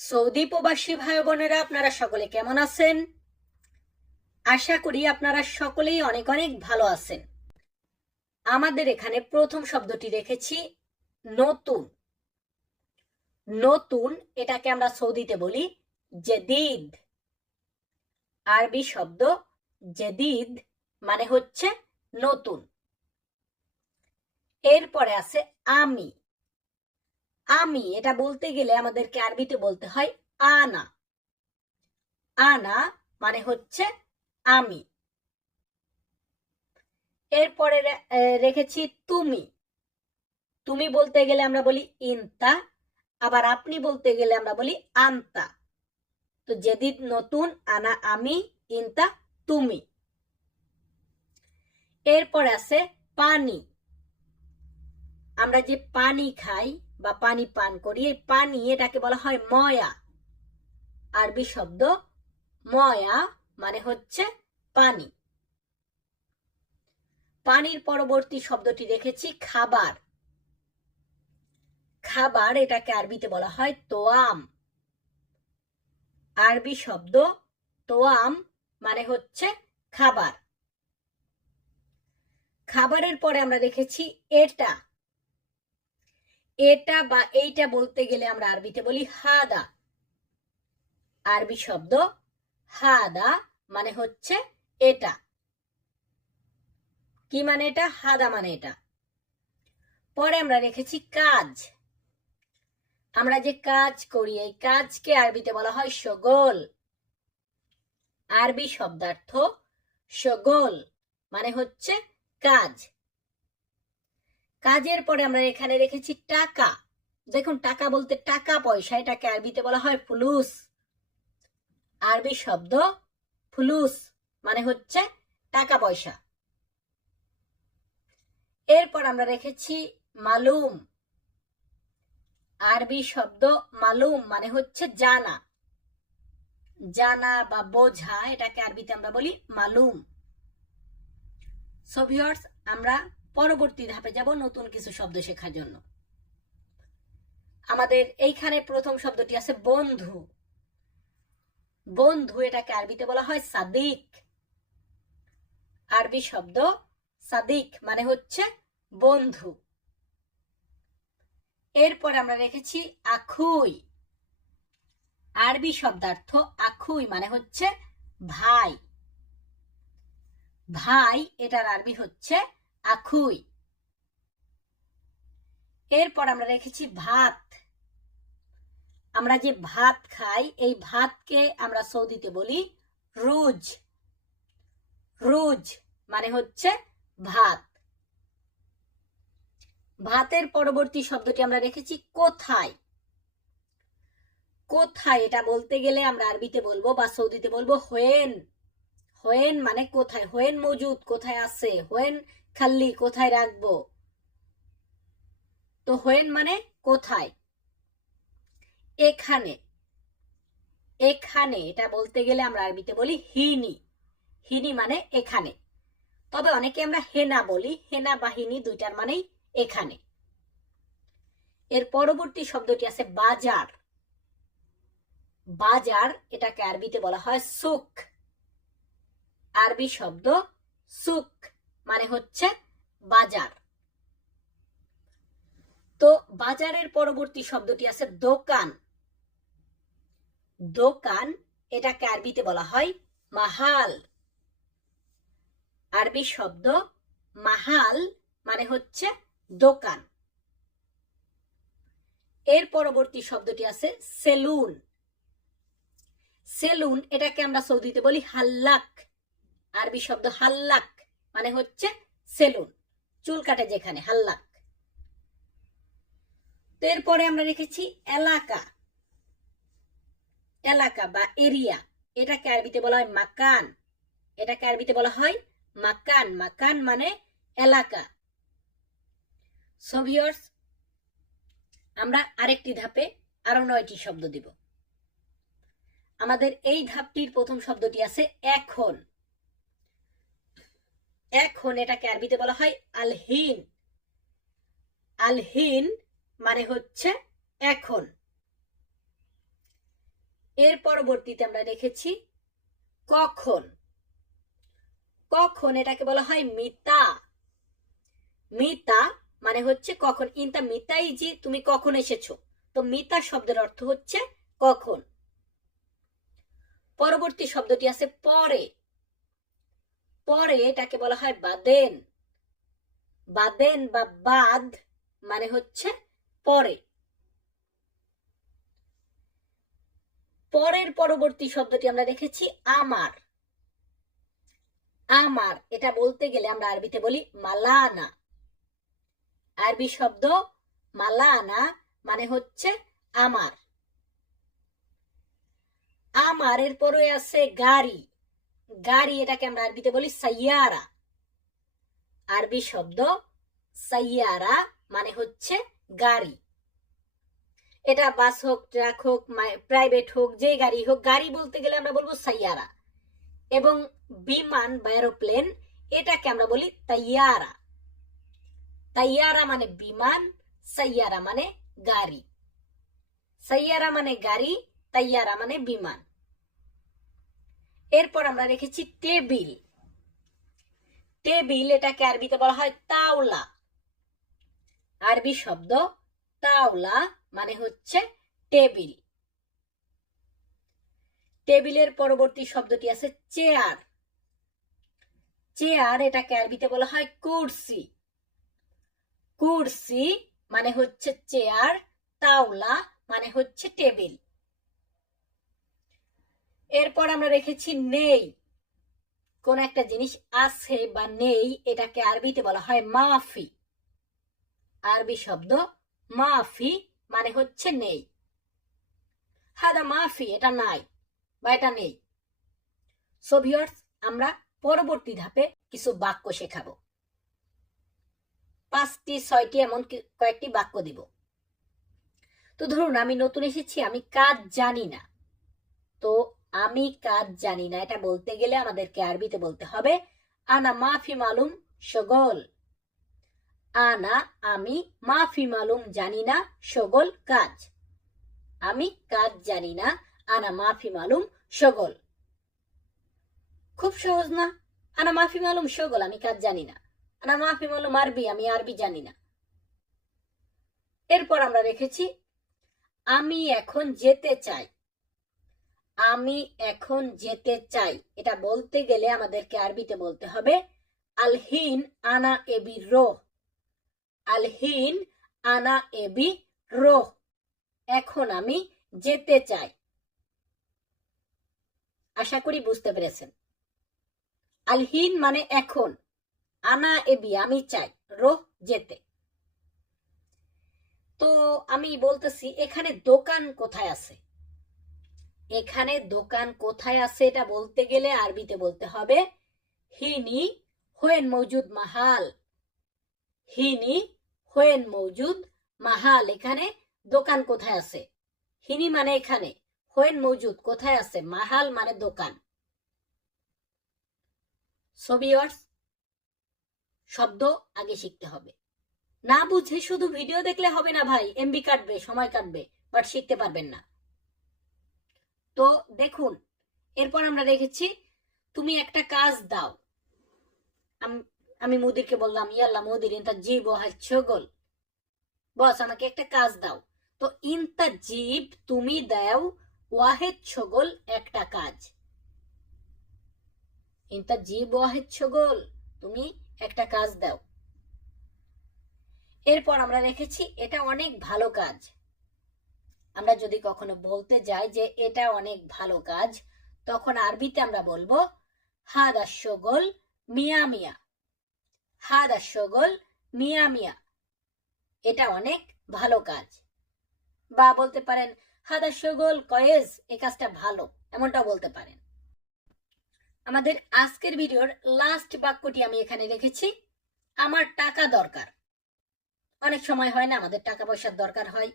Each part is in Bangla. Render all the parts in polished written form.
সৌদি প্রবাসী ভাই বোনেরা, আপনারা সকলে কেমন আছেন? আশা করি আপনারা সকলেই অনেক অনেক ভালো আছেন। আমাদের এখানে প্রথম শব্দটি রেখেছি নতুন। নতুন এটাকে আমরা সৌদিতে বলি জেদিদ। আরবি শব্দ জেদিদ মানে হচ্ছে নতুন। এরপরে আছে আমি। আমি এটা বলতে গেলে আমাদেরকে আরবিতে বলতে হয় আনা। আনা মানে হচ্ছে আমি। এরপরে রেখেছি তুমি। তুমি বলতে গেলে আমরা বলি ইনতা, আবার আপনি বলতে গেলে আমরা বলি আনতা। তো জেদিদ নতুন, আনা আমি, ইনতা তুমি। এরপরে আছে পানি। আমরা যে পানি খাই বা পানি পান করি, এই পানি এটাকে বলা হয় ময়া। আরবি শব্দ ময়া মানে হচ্ছে পানি। পানির পরবর্তী শব্দটি রেখেছি খাবার। খাবার এটাকে আরবিতে বলা হয় তোয়াম। আরবি শব্দ তোয়াম মানে হচ্ছে খাবার। খাবারের পরে আমরা রেখেছি এটা। এটা বা এইটা বলতে গেলে আমরা আরবিতে বলি হাদা। আরবি শব্দ হাদা মানে হচ্ছে এটা। কি মানে এটা? হাদা মানে এটা। পরে আমরা রেখেছি কাজ। আমরা যে কাজ করি এই কাজকে আরবিতে বলা হয় শগল। আরবি শব্দার্থ শগল মানে হচ্ছে কাজ। কাজের পরে আমরা এখানে রেখেছি টাকা। দেখুন, টাকা বলতে টাকা পয়সা, এটাকে আরবিতে বলা হয় ফুলুস। আরবি শব্দ ফুলুস মানে হচ্ছে টাকা পয়সা। এরপর আমরা রেখেছি মালুম। আরবি শব্দ মালুম মানে হচ্ছে জানা। জানা বা বোঝা, এটাকে আরবিতে আমরা বলি মালুম। সো ভিউয়ার্স, আমরা পরবর্তী ধাপে যাব নতুন কিছু শব্দ শেখার জন্য। আমাদের এইখানে প্রথম শব্দটি আছে বন্ধু। বন্ধু এটাকে আরবিতে বলা হয় সাদিক। আরবি শব্দ সাদিক মানে হচ্ছে বন্ধু। এরপর আমরা রেখেছি আখুই। আরবি শব্দার্থ আখুই মানে হচ্ছে ভাই। ভাই এটার আরবি হচ্ছে আখুই। এরপর আমরা রেখেছি ভাত। আমরা যে ভাত খাই এই ভাতকে আমরা সৌদিতে বলি রুজ। রুজ মানে হচ্ছে ভাত। ভাতের পরবর্তী শব্দটি আমরা রেখেছি কোথায়। কোথায় এটা বলতে গেলে আমরা আরবিতে বলবো বা সৌদিতে বলবো হোয়েন। হোয়েন মানে কোথায়, হোয়েন মজুদ কোথায় আছে, হোয়েন খাল্লি কোথায় রাখবো। তো হোয়েন মানে কোথায়। এখানে। এখানে এটা বলতে গেলে আমরা আরবিতে বলি হিনি। হিনি মানে এখানে। তবে অনেকে আমরা হেনা বলি, হেনা বা হিনি দুইটার মানেই এখানে। এর পরবর্তী শব্দটি আছে বাজার। বাজার এটাকে আরবিতে বলা হয় সুক। আরবি শব্দ সুক মানে হচ্ছে বাজার। তো বাজারের পরবর্তী শব্দটি আছে দোকান। দোকান এটাকে আরবিতে বলা হয় মাহাল। আরবি শব্দ মাহাল মানে হচ্ছে দোকান। এর পরবর্তী শব্দটি আছে সেলুন। সেলুন এটাকে আমরা সৌদিতে বলি হাল্লাক। আরবি শব্দ হাল্লাক মানে হচ্ছে সেলুন, চুল কাটে যেখানে, হাল্লাক। তো এরপরে আমরা রেখেছি এলাকা। এলাকা বা এরিয়া এটাকে আরবিতে বলা হয় মাকান। এটাকে আরবিতে বলা হয় মাকান। মাকান মানে এলাকা। সো ভিউয়ার্স, আমরা আরেকটি ধাপে আরো 9টি শব্দ দিব। আমাদের এই ধাপটির প্রথম শব্দটি আছে এখন। এখন এটাকে আরবিতে বলা হয় আলহিন। আলহিন মানে হচ্ছে এখন। এর পরবর্তীতে আমরা রেখেছি কখন। কখন এটাকে বলা হয় মিতা। মিতা মানে হচ্ছে কখন। ইনতা মিতাই জি, তুমি কখন এসেছো। তো মিতা শব্দের অর্থ হচ্ছে কখন। পরবর্তী শব্দটি আছে পরে। পরে এটাকে বলা হয় বাদেন। বাদেন বা বাদ মানে হচ্ছে পরে। পরের পরবর্তী শব্দটি আমরা রেখেছি আমার। আমার এটা বলতে গেলে আমরা আরবিতে বলি মালানা। আরবি শব্দ মালানা মানে হচ্ছে আমার। আমার এর পরে আছে গাড়ি। গাড়ি এটাকে আমরা আরবিতে বলি সাইয়ারা। আরবি শব্দ সাইয়ারা মানে হচ্ছে গাড়ি। এটা বাস হোক, ট্রাক হোক, প্রাইভেট হোক, যে গাড়ি হোক, গাড়ি বলতে গেলে আমরা বলবো সাইয়ারা। এবং বিমান বা এরোপ্লেন এটাকে আমরা বলি তাইয়ারা। তাইয়ারা মানে বিমান, সাইয়ারা মানে গাড়ি। সাইয়ারা মানে গাড়ি, তাইয়ারা মানে বিমান। এরপর আমরা রেখেছি টেবিল। টেবিল এটাকে আরবিতে বলা হয় তাওলা। আরবি শব্দ তাওলা মানে হচ্ছে টেবিল। টেবিলের পরবর্তী শব্দটি আছে চেয়ার। চেয়ার এটাকে আরবিতে বলা হয় কুরসি। কুরসি মানে হচ্ছে চেয়ার, তাওলা মানে হচ্ছে টেবিল। এরপর আমরা রেখেছি নেই। কোন একটা জিনিস আছে বা নেই এটাকে আরবিতে বলা হয় মাফি। আরবি শব্দ মাফি মানে হচ্ছে নেই। হাদা মাফি এটা নাই বা এটা নেই। সো ভিউয়ার্স, আমরা পরবর্তী ধাপে কিছু বাক্য শেখাবো। 5টি 6টি এমন কয়েকটি বাক্য দিব। তো ধরুন আমি নতুন এসেছি, আমি কাজ জানি না। তো আমি কাজ জানি না এটা বলতে গেলে আমাদেরকে আরবিতে বলতে হবে আনা মাফি মালুম শগল। আনা আমি, মাফি মালুম জানি না, শগল কাজ। আমি কাজ জানি না, আনা মাফি মালুম শগল। খুব সহজ না? আনা মাফি মালুম শগল আমি কাজ জানি না। আনা মাফি মালুম আরবি আমি আরবি জানি না। এরপর আমরা রেখেছি আমি এখন যেতে চাই। আমি এখন যেতে চাই এটা বলতে গেলে আমাদেরকে আরবিতে বলতে হবে আলহিন আনা এবি রোহ। আলহিন আনা এবি রোহ, এখন আমি যেতে চাই। আশা করি বুঝতে পেরেছেন। আলহিন মানে এখন, আনা এবি আমি চাই, রোহ যেতে। তো আমি বলতেছি এখানে দোকান কোথায় আছে। এখানে দোকান কোথায় আছে এটা বলতে গেলে আরবিতে বলতে হবে হিনি হোয়েন মৌজুদ মাহাল। হিনি হোয়েন মৌজুদ মাহাল, এখানে দোকান কোথায় আছে। হিনি মানে এখানে, হোয়েন মৌজুদ কোথায় আছে, মাহাল মানে দোকান। সো ভিউয়ার্স, শব্দ আগে শিখতে হবে। না বুঝে শুধু ভিডিও দেখলে হবে না ভাই, এমবি কাটবে, সময় কাটবে, বাট শিখতে পারবেন না। তো দেখুন, এরপর আমরা রেখেছি তুমি একটা কাজ দাও। আমি মুদিরকে বললাম ইয়াল্লা মুদির ইনতা জিব ওয়াহিদ শগল। বস আমাকে একটা কাজ দাও। তো ইনতা জিব তুমি দাও, ওয়াহিদ শগল একটা কাজ। ইনতা জিব ওয়াহিদ শগল তুমি একটা কাজ দাও। এরপর আমরা রেখেছি এটা অনেক ভালো কাজ। আমরা যদি কখনো বলতে যাই যে এটা অনেক ভালো কাজ, তখন আরবিতে আমরা বলবো হাদা শগল মিয়া মিয়া। হাদা শগল মিয়া মিয়া, এটা অনেক ভালো কাজ। বা বলতে পারেন হাদা শগল কয়েজ, এই কাজটা ভালো, এমনটা বলতে পারেন। আমাদের আজকের ভিডিওর লাস্ট বাক্যটি আমি এখানে রেখেছি আমার টাকা দরকার। অনেক সময় হয় না আমাদের টাকা পয়সার দরকার হয়,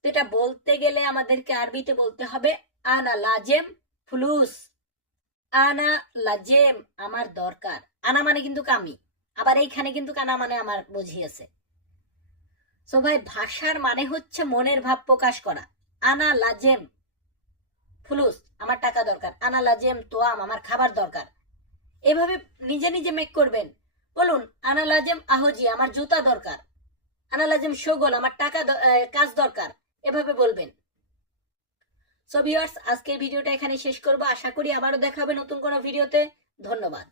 তো এটা বলতে গেলে আমাদেরকে আরবিতে বলতে হবে আনা লাজেম ফুলুস। আনা লাজেম আমার দরকার। আনা মানে কিন্তু আমি, আবার এইখানে কিন্তু আনা মানে আমার বুঝিয়েছে। সো ভাই, ভাষার মানে হচ্ছে মনের ভাব প্রকাশ করা। আনা লাজেম ফুলুস আমার টাকা দরকার, আনা লাজেম তোয়াম আমার খাবার দরকার। এভাবে নিজে নিজে মেক করবেন। বলুন আনা লাজেম আহজি আমার জুতা দরকার, আনা লাজেম শোগল আমার টাকা কাজ দরকার, এভাবে বলবেন। সো ভিউয়ার্স, আজকের ভিডিওটা এখানে শেষ করব। আশা করি আবারও দেখা হবে নতুন কোনো ভিডিওতে। ধন্যবাদ।